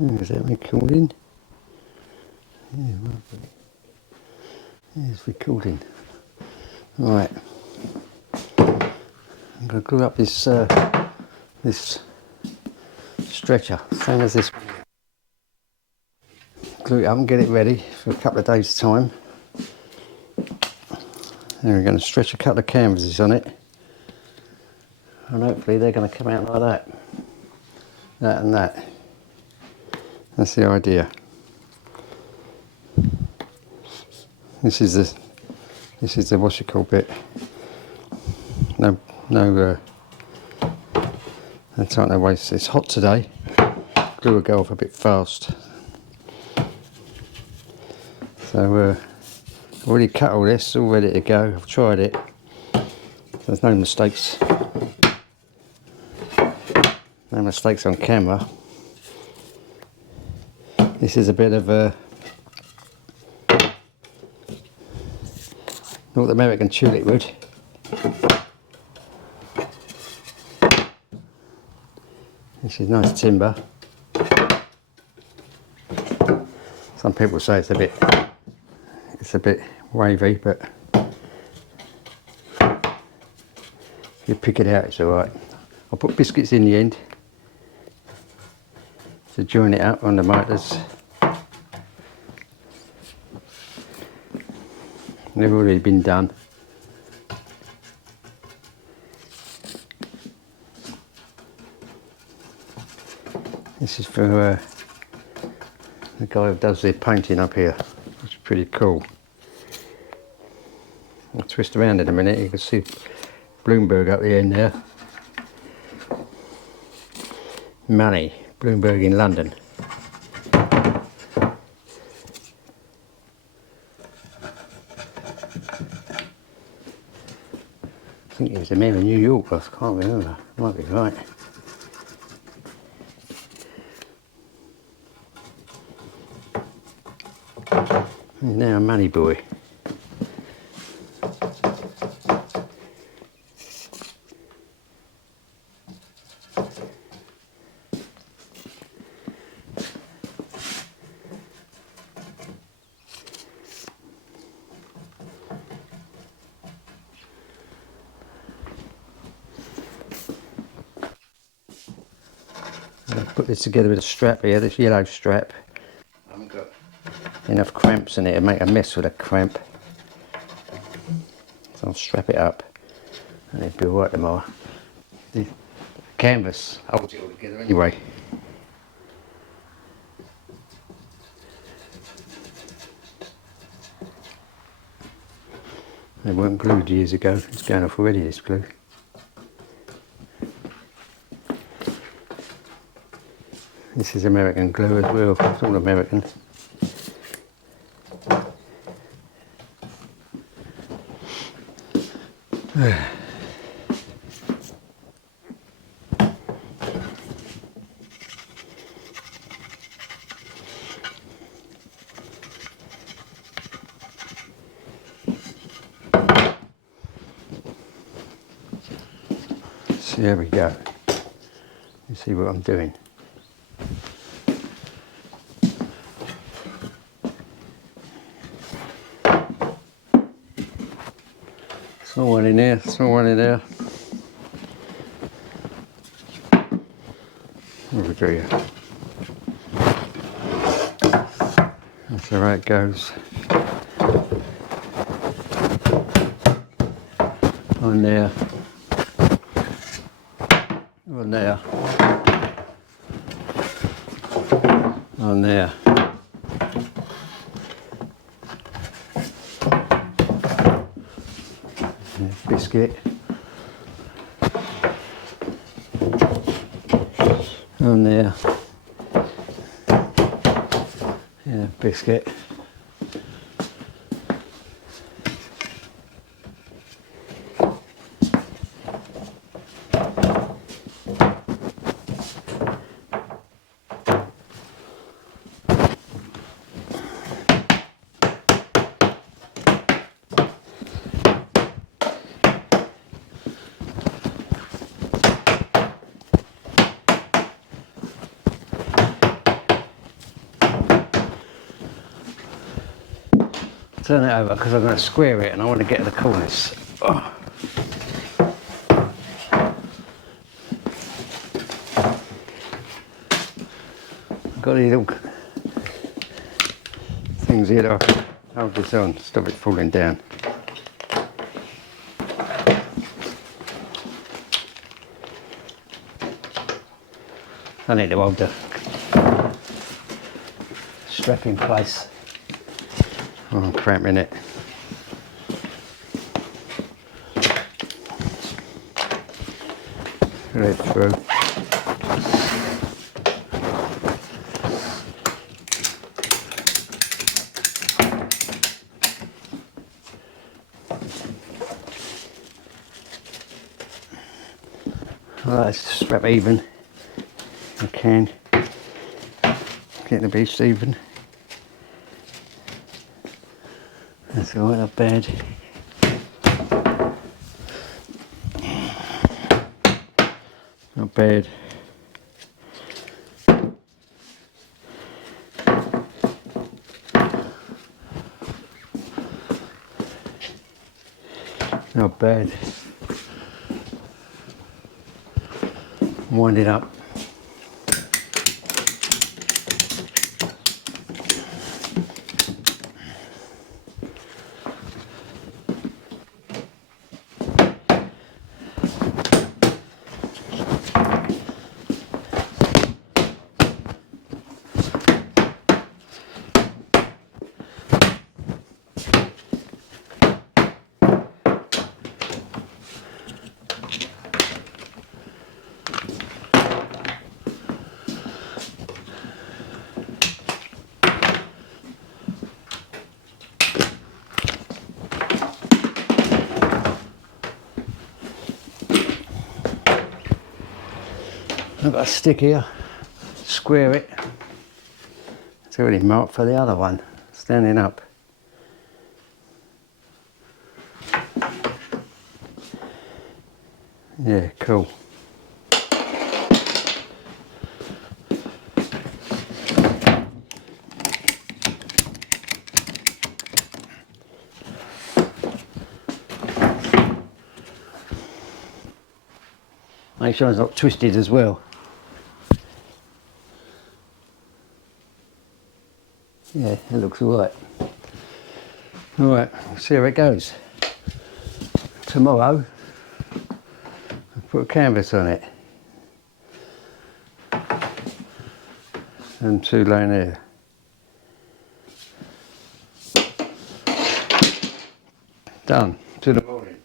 Is that recording? Yeah, lovely. Yeah, it's recording. Right. I'm going to glue up this this stretcher, same as this one. Glue it up and get it ready for a couple of days' time. And we're going to stretch a couple of canvases on it. And hopefully they're going to come out like that. That and that. That's the idea. This is the what you call bit. No tighten no waste. It's hot today. Glue will go off a bit fast. So I've already cut all this, all ready to go. I've tried it. There's no mistakes. No mistakes on camera. This is a bit of a North American tulip wood. This is nice timber. Some people say it's a bit wavy, but if you pick it out, it's alright. I'll put biscuits in the end to join it up on the motors. They've already been done. This is for the guy who does the painting up here. It's pretty cool. I'll twist around in a minute. You can see Bloomberg up the end there. Money, Bloomberg in London. I think it was a man in New York, I can't remember. Might be right. And now Money Boy. Put this together with a strap here, this yellow strap. I haven't got enough cramps in it to make a mess with a cramp. So I'll strap it up and it'll be alright tomorrow. The canvas holds it all together anyway. They weren't glued years ago, it's going off already, this glue. This is American glue as well, it's all American. So there we go. You see what I'm doing. Small one in there, small one in there. Over here. That's the way it goes. On there. On there. On there. Biscuit. On there. Yeah, biscuit. turn it over because I'm going to square it and I want to get to the corners. Oh. I've got these little things here to hold this on, stop it falling down. I need to hold the strap in place. Oh, I'm cramping it. Right through. I like to strap even. I can get the beast even. That's all right, not bad. Not bad. Not bad. Wind it up. I've got a stick here, square it. It's already marked for the other one, standing up. Yeah, cool. Make sure it's not twisted as well. Yeah, it looks alright. Alright, see how it goes. Tomorrow, I'll put a canvas on it. And 2 laying there. Done. To the morning.